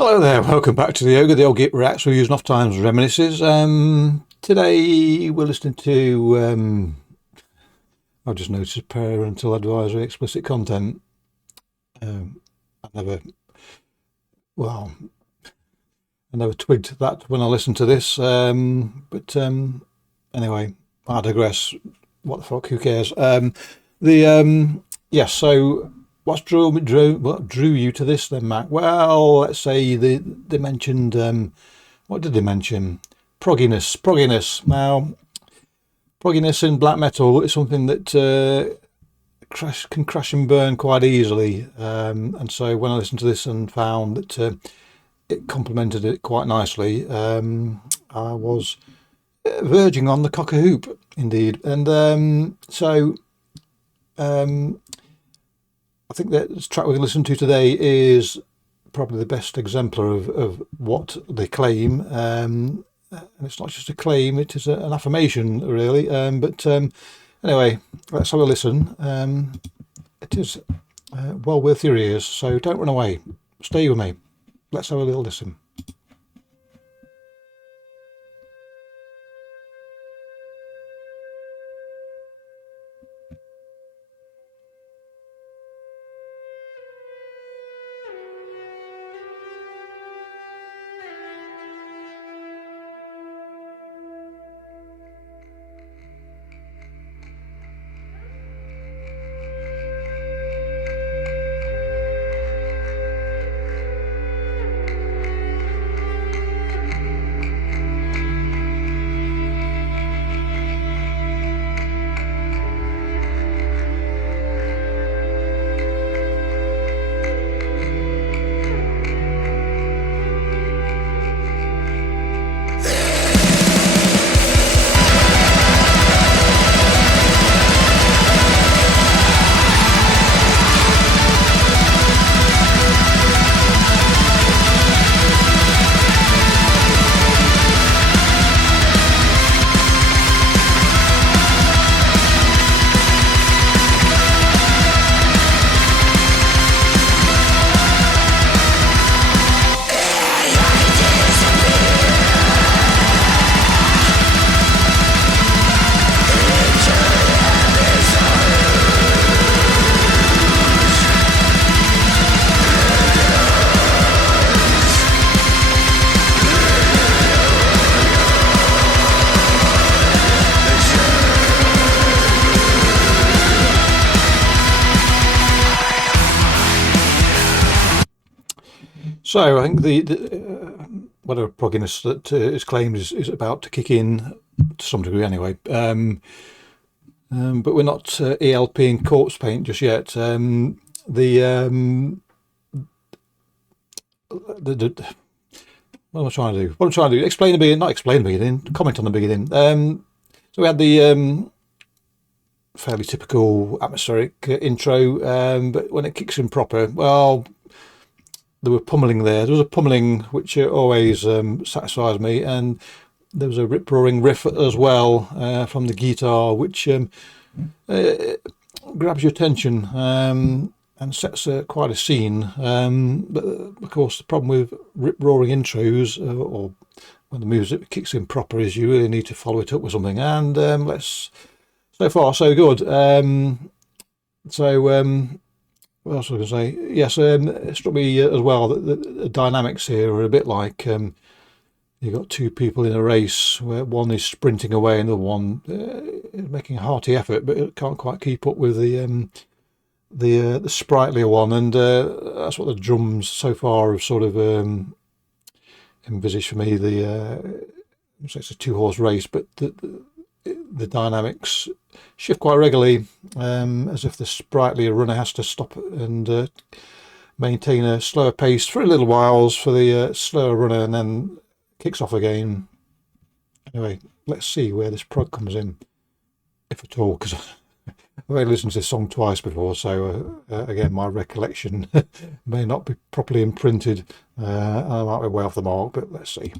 Hello there, welcome back to the Ogre, the old Git Reacts, Reviews and Off Times Reminiscences. Today we're listening to, I've just noticed parental advisory, explicit content. I never twigged that when I listened to this, anyway, I digress. What the fuck, who cares? So what drew you to this then, Mac? Well, let's say they mentioned, what did they mention? Progginess. Now, progginess in black metal is something that can crash and burn quite easily. And so when I listened to this and found that it complemented it quite nicely, I was verging on the cock a hoop, indeed. And I think that this track we're going to listen to today is probably the best exemplar of what they claim. And it's not just a claim, it is an affirmation, really. Anyway, let's have a listen. It is well worth your ears, so don't run away. Stay with me. Let's have a little listen. So I think the whatever progginess that is claimed is about to kick in to some degree anyway. But we're not ELP and corpse paint just yet. What am I trying to do? Explain the beginning, not explain the beginning, comment on the beginning. So we had the fairly typical atmospheric intro, but when it kicks in proper, well, there were pummeling there. There was a pummeling which always satisfies me, and there was a rip-roaring riff as well from the guitar, which grabs your attention and sets quite a scene. But of course, the problem with rip-roaring intros, or when the music kicks in proper, is you really need to follow it up with something. And so far so good. What else was I going to say? Yes, it struck me as well that the dynamics here are a bit like you've got two people in a race where one is sprinting away and the one is making a hearty effort, but it can't quite keep up with the sprightlier one. And that's what the drums so far have sort of envisaged for me. It's a two-horse race, but the dynamics shift quite regularly, as if the sprightlier runner has to stop and maintain a slower pace for a little while for the slower runner, and then kicks off again. Anyway, let's see where this prog comes in, if at all, because I've only listened to this song twice before, so again, my recollection may not be properly imprinted. I might be way off the mark, but let's see.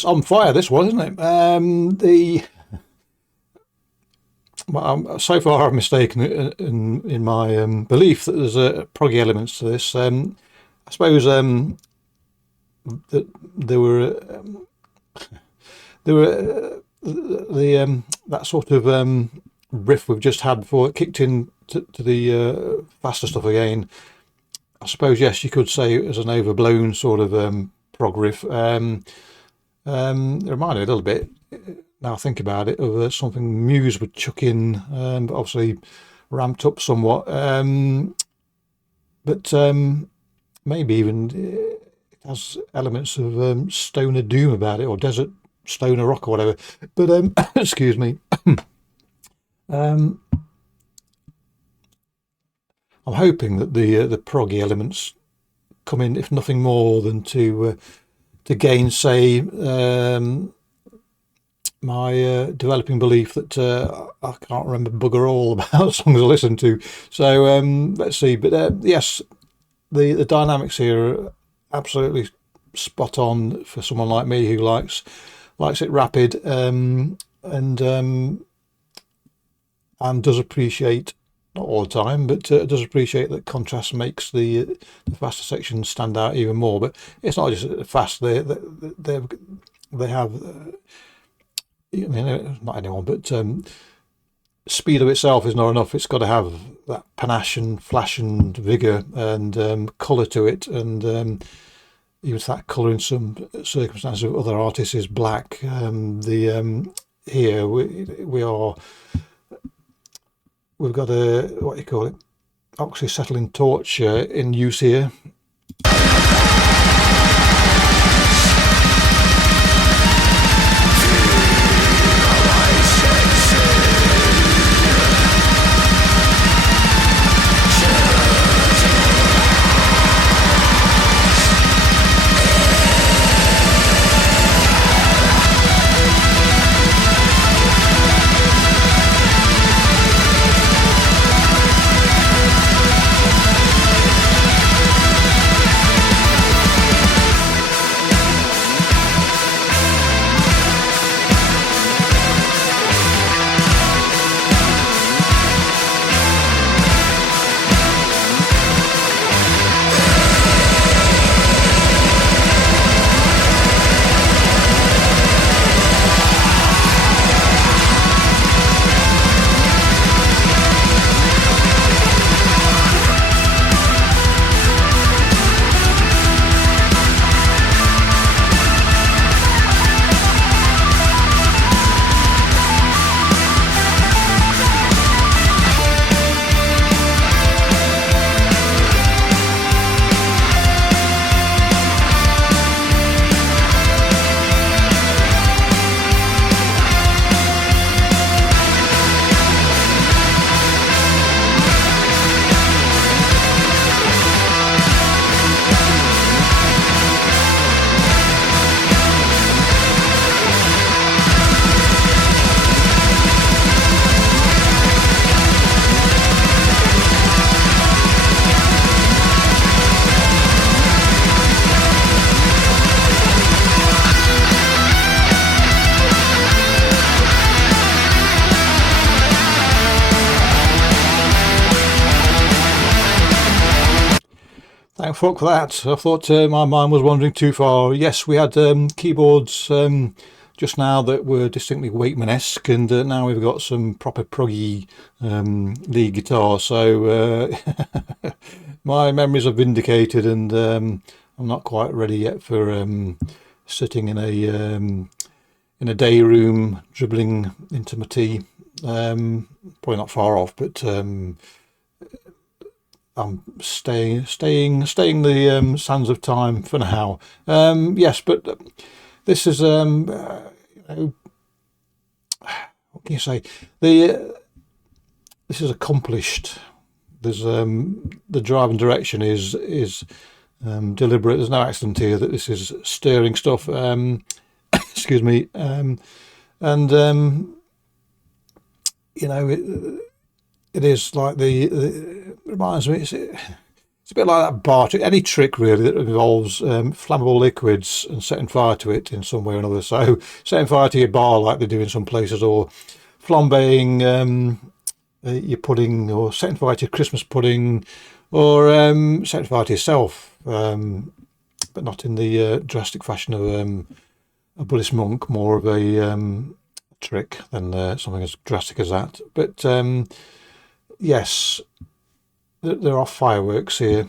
It's on fire, this one, isn't it? So far I've mistaken in my belief that there's proggy elements to this. I suppose that there were that sort of riff we've just had before it kicked in to the faster stuff again. I suppose, yes, you could say it was an overblown sort of prog riff. It reminded me a little bit, now I think about it, of something Muse would chuck in, but obviously ramped up somewhat. But maybe even it has elements of stoner doom about it, or desert stoner rock or whatever. But excuse me. I'm hoping that the proggy elements come in, if nothing more than to gainsay my developing belief that I can't remember bugger all about songs I listen to. So let's see. But yes, the dynamics here are absolutely spot on for someone like me who likes it rapid and does appreciate, not all the time, but does appreciate that contrast makes the faster sections stand out even more. But it's not just fast; they have. I mean, not anyone, but speed of itself is not enough. It's got to have that panache and flash and vigor and colour to it, and even if that colour in some circumstances of other artists is black. Here we've got a, what do you call it, oxyacetylene torch in use here. Thank fuck for that. I thought my mind was wandering too far. Yes, we had keyboards just now that were distinctly Wakeman-esque, and now we've got some proper proggy lead guitar. So my memories are vindicated, and I'm not quite ready yet for sitting in a day room dribbling into my tea. Probably not far off, but I'm staying the sands of time for now. Yes, but this is what can you say? This is accomplished. There's the drive and direction is deliberate. There's no accident here that this is stirring stuff. Excuse me. You know, it is like it reminds me. It's It's a bit like that bar trick, any trick really that involves flammable liquids and setting fire to it in some way or another. So setting fire to your bar like they do in some places, or flambeing your pudding, or setting fire to your Christmas pudding, or setting fire to yourself, but not in the drastic fashion of a Buddhist monk, more of a trick than something as drastic as that. But yes, there are fireworks here.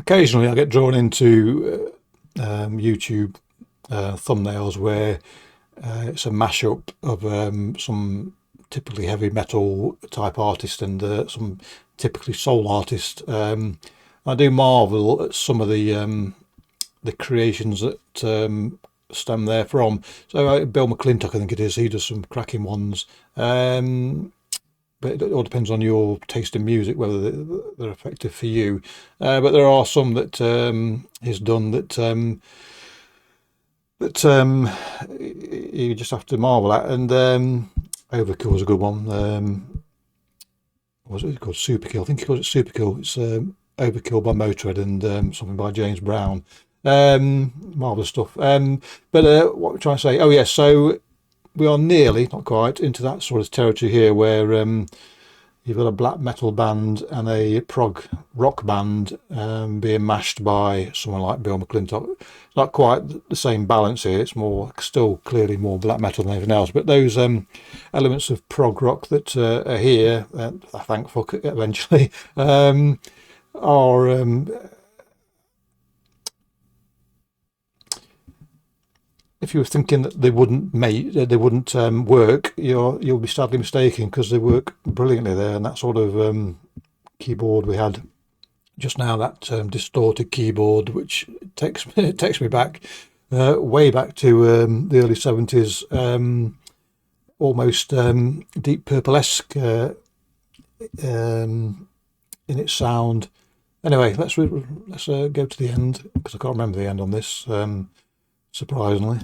Occasionally I get drawn into YouTube thumbnails where it's a mashup of some typically heavy metal type artist and some typically soul artist. I do marvel at some of the creations that stem there from. So Bill McClintock, I think it is, he does some cracking ones. But it all depends on your taste in music, whether they're effective for you. But there are some that he's done that you just have to marvel at. And Overkill is a good one. What was it called? Superkill. I think he calls it Superkill. It's Overkill by Motorhead and something by James Brown. Marvellous stuff. But what we're trying to say? Oh yes, so we are nearly, not quite, into that sort of territory here where you've got a black metal band and a prog rock band being mashed by someone like Bill McClintock. It's not quite the same balance here. It's more, still clearly more black metal than anything else. But those elements of prog rock that are here, thank fuck eventually, are if you were thinking that they wouldn't work, you'll be sadly mistaken, because they work brilliantly there. And that sort of keyboard we had just now, that distorted keyboard, which takes me back way back to the early 70s, almost Deep Purple-esque in its sound. Anyway, let's go to the end, because I can't remember the end on this. Surprisingly.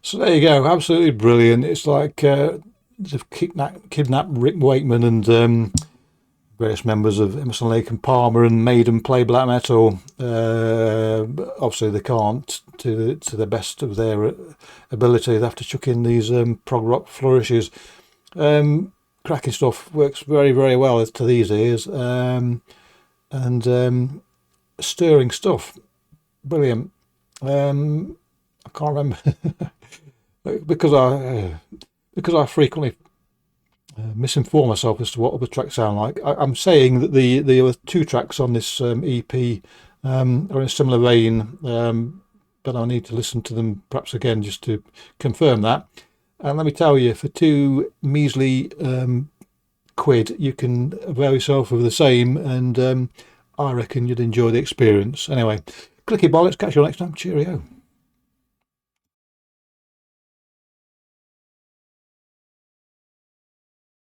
So there you go, absolutely brilliant. It's like they've kidnapped Rick Wakeman and various members of Emerson, Lake and Palmer and made them play black metal. But obviously they can't to the best of their ability. They have to chuck in these prog rock flourishes. Cracking stuff, works very, very well to these ears. And stirring stuff, brilliant. I can't remember because I frequently misinform myself as to what other tracks sound like. I'm saying that the other 2 tracks on this EP are in a similar vein, but I need to listen to them perhaps again just to confirm that. And let me tell you, for 2 measly quid, you can avail yourself of the same, and I reckon you'd enjoy the experience. Anyway, clicky bollocks, catch you next time. Cheerio.